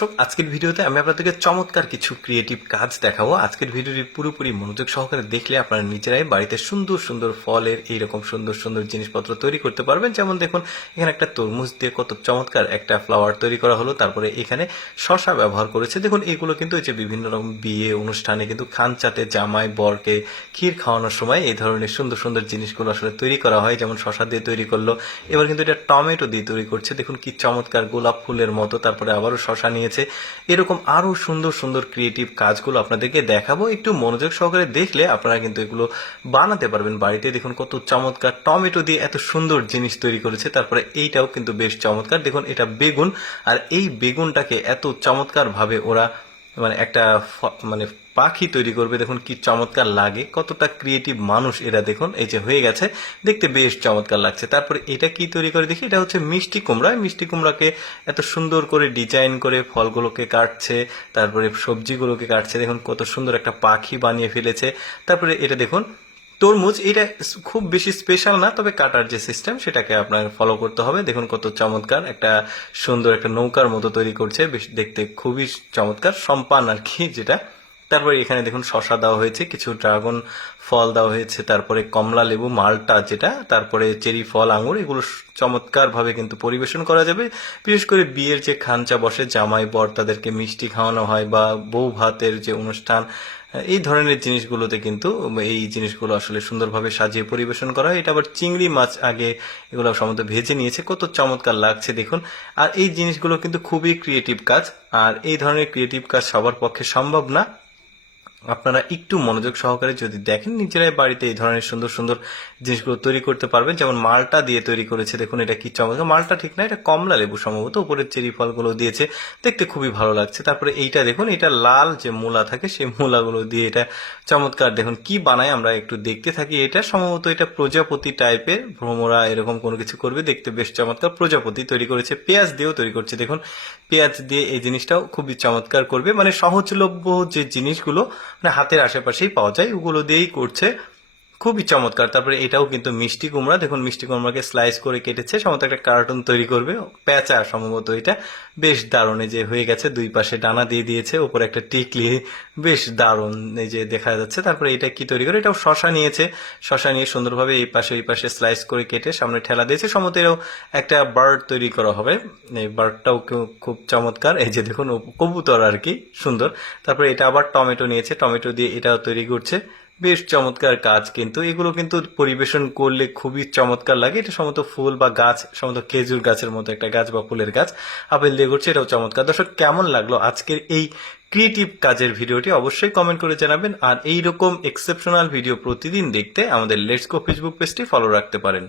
দর্শক, আজকের ভিডিওতে আমি আপনাদেরকে চমৎকার কিছু ক্রিয়েটিভ কাজ দেখাবো। আজকের ভিডিওটি পুরোপুরি মনোযোগ সহকারে দেখলে আপনারা নিজেরাই বাড়িতে সুন্দর সুন্দর ফলের, এইরকম সুন্দর সুন্দর জিনিসপত্র তৈরি করতে পারবেন। যেমন দেখুন, এখানে একটা তরমুজ দিয়ে কত চমৎকার একটা ফ্লাওয়ার তৈরি করা হলো। তারপরে এখানে শশা ব্যবহার করেছে। দেখুন, এগুলো কিন্তু এই যে বিভিন্ন রকম বিয়ে অনুষ্ঠানে কিন্তু খানচাটে, জামাই, বরকে ক্ষীর খাওয়ানোর সময় এই ধরনের সুন্দর সুন্দর জিনিসগুলো আসলে তৈরি করা হয়। যেমন শশা দিয়ে তৈরি করল। এবার কিন্তু এটা টমেটো দিয়ে তৈরি করছে। দেখুন, কি চমৎকার গোলাপ ফুলের মতো। তারপরে আবারও শশা নিয়েছে এরকম আরও সুন্দর সুন্দর ক্রিয়েটিভ কাজগুলো আপনাদেরকে দেখাবো। একটু মনোযোগ সহকারে দেখলে আপনারা কিন্তু এগুলো বানাতে পারবেন বাড়িতে। দেখুন কত চমৎকার টমেটো দিয়ে এত সুন্দর জিনিস তৈরি করেছে। তারপরে এইটাও কিন্তু বেশ চমৎকার। দেখুন এটা বেগুন। আর এই বেগুনটাকে এত চমৎকারভাবে ওরা মানে একটা মানে পাখি তৈরি করবে, দেখুন কি চমৎকার লাগে, কতটা ক্রিয়েটিভ মানুষ এরা, দেখুন, এই যে হয়ে গেছে, দেখতে বেশ চমৎকার লাগছে। তারপরে এটা কি তৈরি করে দেখি, এটা হচ্ছে মিষ্টি কুমড়া মিষ্টি কুমড়াকে এত সুন্দর করে ডিজাইন করে ফলগুলোকে কাটছে, তারপরে সবজিগুলোকে কাটছে, দেখুন কত সুন্দর একটা পাখি বানিয়ে ফেলেছে। তারপরে এটা দেখুন তরমুজ, এটা খুব বেশি স্পেশাল না, তবে কাটার যে সিস্টেম সেটাকে আপনার ফলো করতে হবে। দেখুন কত চমৎকার, একটা সুন্দর একটা নৌকার মতো তৈরি করছে। বেশ দেখতে খুবই চমৎকার, সম্পান আর কি যেটা। তারপরে এখানে দেখুন শশা দেওয়া হয়েছে, কিছু ড্রাগন ফল দেওয়া হয়েছে, তারপরে কমলা লেবু, মালটা যেটা, তারপরে চেরি ফল, আঙুর, এগুলো চমৎকার ভাবে কিন্তু পরিবেশন করা যাবে। বিশেষ করে বিয়ের যে খাঞ্চা বসে, জামাই বর তাদেরকে মিষ্টি খাওয়ানো হয় বা বউ ভাতের যে অনুষ্ঠান এই ধরনের জিনিসগুলোতে কিন্তু এই জিনিসগুলো আসলে সুন্দরভাবে সাজিয়ে পরিবেশন করা হয়। এটা আবার চিংড়ি মাছ আগে এগুলো সমস্ত ভেজে নিয়েছে। কত চমৎকার লাগছে দেখুন। আর এই জিনিসগুলো কিন্তু খুবই ক্রিয়েটিভ কাজ। আর এই ধরনের ক্রিয়েটিভ কাজ সবার পক্ষে সম্ভব না। আপনারা একটু মনোযোগ সহকারে যদি দেখেন, নিজেরাই বাড়িতে এই ধরনের সুন্দর সুন্দর জিনিসগুলো তৈরি করতে পারবেন। যেমন মালটা দিয়ে তৈরি করেছে, দেখুন এটা কি চমৎকার। মালটা ঠিক না, এটা কমলা লেবু সম্ভবত, উপরের চেরি ফলগুলো দিয়েছে। দেখতে খুবই ভালো লাগছে। তারপরে এইটা দেখুন, এটা লাল যে মূলা থাকে, সেই মূলাগুলো দিয়ে এটা চমৎকার। দেখুন কি বানায়, আমরা একটু দেখতে থাকি এটা। সম্ভবত এটা প্রজাপতি টাইপের ভ্রমরা এরকম কোনো কিছু করবে, দেখতে বেশ চমৎকার। প্রজাপতি তৈরি করেছে, পেঁয়াজ দিয়েও তৈরি করছে। দেখুন, পেঁয়াজ দিয়ে এই জিনিসটাও খুবই চমৎকার করবে। মানে সহজলভ্য যে জিনিসগুলো মানে হাতের আশেপাশেই পাওয়া যায় ওগুলো দিয়েই করছে। খুবই চমৎকার। তারপরে এটাও কিন্তু মিষ্টি কুমড়া। দেখুন, মিষ্টি কুমড়াকে স্লাইস করে কেটেছে, সম্ভবত একটা কার্টুন তৈরি করবে। প্যাঁচা সম্ভবত এটা। বেশ দারুণ যে হয়ে গেছে, দুই পাশে ডানা দিয়ে দিয়েছে, ওপরে একটা টিকলি। বেশ দারুণ, এই যে দেখা যাচ্ছে। তারপরে এটা কি তৈরি করে? এটাও শশা নিয়েছে। শশা নিয়ে সুন্দরভাবে এই পাশে এই পাশে স্লাইস করে কেটে সামনে ঠেলা দিয়েছে। সম্ভবত এরও একটা বার্ড তৈরি করা হবে। এই বার্ডটাও খুব- চমৎকার। এই যে দেখুন কবুতর আর কি, সুন্দর। তারপরে এটা আবার টমেটো নিয়েছে। টমেটো দিয়ে এটাও তৈরি করছে। বেশ চমৎকার কাজ কিন্তু। এগুলো কিন্তু পরিবেশন করলে খুবই চমৎকার লাগে। এটা সম্ভবত ফুল বা গাছ, সম্ভবত খেজুর গাছের মতো একটা গাছ বা ফুলের গাছ। আপেল দিয়ে করছে এটাও চমৎকার। দর্শক, কেমন লাগল আজকের এই ক্রিয়েটিভ কাজের ভিডিওটি? অবশ্যই কমেন্ট করে জানাবেন। আর এইরকম এক্সেপশনাল ভিডিও প্রতিদিন দেখতে আমাদের লেটস গো ফেসবুক পেজটি ফলো রাখতে পারেন।